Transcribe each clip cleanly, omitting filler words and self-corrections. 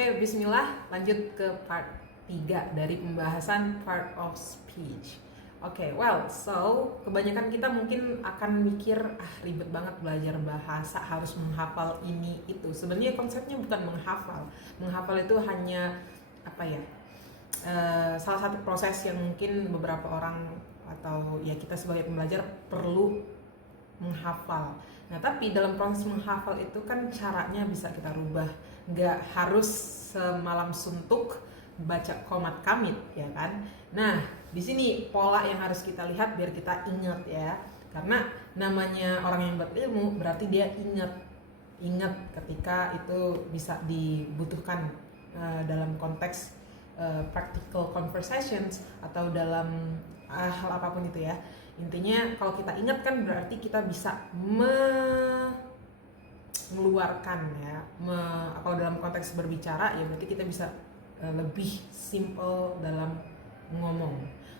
Oke, bismillah, lanjut ke part 3 dari pembahasan part of speech. Oke, so kebanyakan kita mungkin akan mikir, ribet banget belajar bahasa, harus menghafal ini itu. Sebenarnya konsepnya bukan menghafal. Menghafal itu hanya salah satu proses yang mungkin beberapa orang atau ya kita sebagai pembelajar perlu menghafal. Nah, tapi dalam proses menghafal itu kan caranya bisa kita rubah. Nggak harus semalam suntuk baca komat kamit, ya kan? Nah, di sini pola yang harus kita lihat biar kita ingat ya. Karena namanya orang yang berilmu berarti dia ingat ketika itu bisa dibutuhkan dalam konteks practical conversations atau dalam hal apapun itu ya. Intinya kalau kita ingat kan berarti kita bisa mengeluarkan ya. Kalau dalam konteks berbicara ya berarti kita bisa lebih simple dalam ngomong.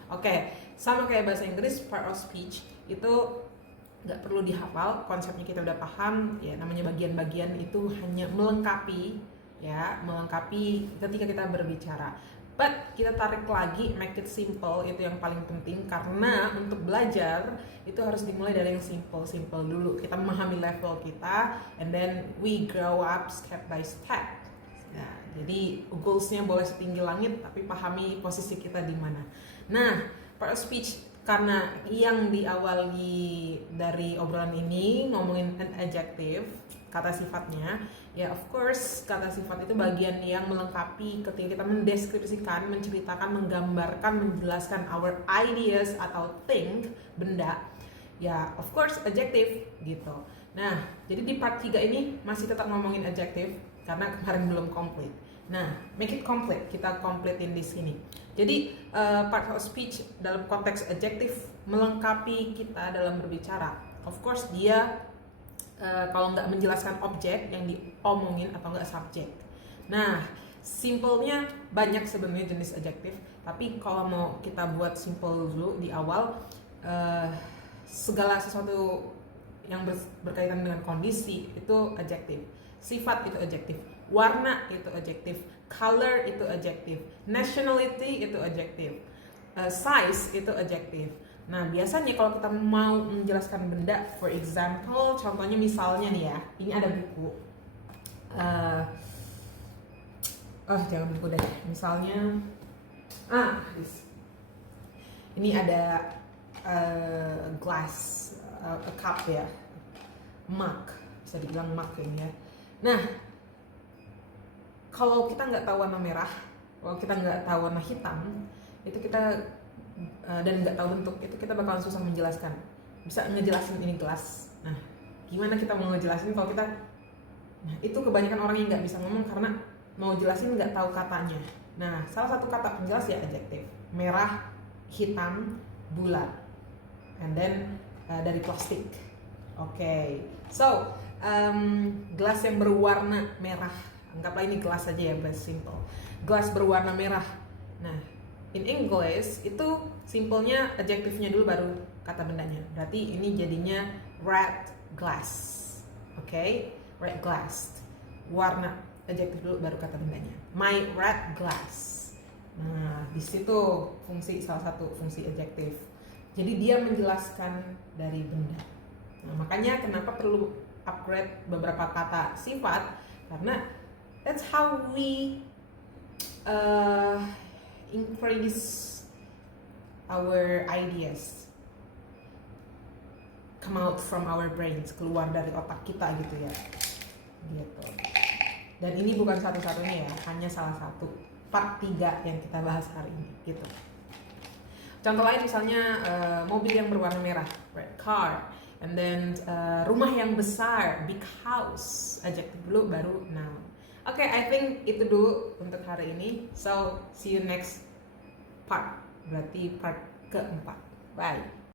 Oke, sama kayak bahasa Inggris, part of speech itu nggak perlu dihafal, konsepnya kita udah paham ya. Namanya bagian-bagian itu hanya melengkapi ketika kita berbicara. But kita tarik lagi, make it simple, itu yang paling penting. Karena untuk belajar itu harus dimulai dari yang simple dulu. Kita memahami level kita, and then we grow up step by step. Nah, jadi goalsnya boleh setinggi langit, tapi pahami posisi kita di mana. Nah, part of speech, karena yang diawali dari obrolan ini ngomongin an adjective, kata sifatnya, ya of course kata sifat itu bagian yang melengkapi ketika kita mendeskripsikan, menceritakan, menggambarkan, menjelaskan our ideas atau think, benda. Ya of course adjective gitu. Nah, jadi di part 3 ini masih tetap ngomongin adjective karena kemarin belum complete. Nah, make it complete, kita completein di sini. Jadi part of speech dalam konteks adjective melengkapi kita dalam berbicara. Of course dia kalau nggak menjelaskan objek yang diomongin atau nggak subjek. Nah, simpelnya banyak sebenarnya jenis adjektif, tapi kalau mau kita buat simple dulu di awal, segala sesuatu yang berkaitan dengan kondisi itu adjektif, sifat itu adjektif, warna itu adjektif, color itu adjektif, nationality itu adjektif, size itu adjektif. Nah, biasanya kalau kita mau menjelaskan benda, for example, contohnya misalnya nih ya, ini ada buku. Jangan buku deh. Misalnya, ini ada glass, a cup ya, mug, bisa dibilang mug ini ya. Nah, kalau kita nggak tahu warna merah, kalau kita nggak tahu warna hitam, itu kita dan nggak tahu bentuk, itu kita bakalan susah menjelaskan. Bisa ngejelasin ini gelas. Nah, gimana kita mau ngejelasin kalau kita, nah itu kebanyakan orang yang nggak bisa ngomong karena mau jelasin nggak tahu katanya. Nah, salah satu kata penjelas ya adjektif. Merah, hitam, bulat, and then dari plastik. Oke. So gelas yang berwarna merah, anggaplah ini gelas aja ya, bahasa simple. Gelas berwarna merah. Nah, in English itu simpelnya adjektifnya dulu baru kata bendanya. Berarti ini jadinya red glass. Oke? Red glass. Warna adjektif dulu baru kata bendanya. My red glass. Nah, di situ salah satu fungsi adjektif. Jadi dia menjelaskan dari benda. Nah, makanya kenapa perlu upgrade beberapa kata sifat, karena that's how we increase our ideas come out from our brains, keluar dari otak kita gitu ya, gitu. Dan ini bukan satu-satunya ya, hanya salah satu part 3 yang kita bahas hari ini gitu. Contoh lain misalnya mobil yang berwarna merah, red car, and then rumah yang besar, big house, adjektif dulu baru noun. Oke, I think itu dulu untuk hari ini. So, see you next part. Berarti part keempat. Bye.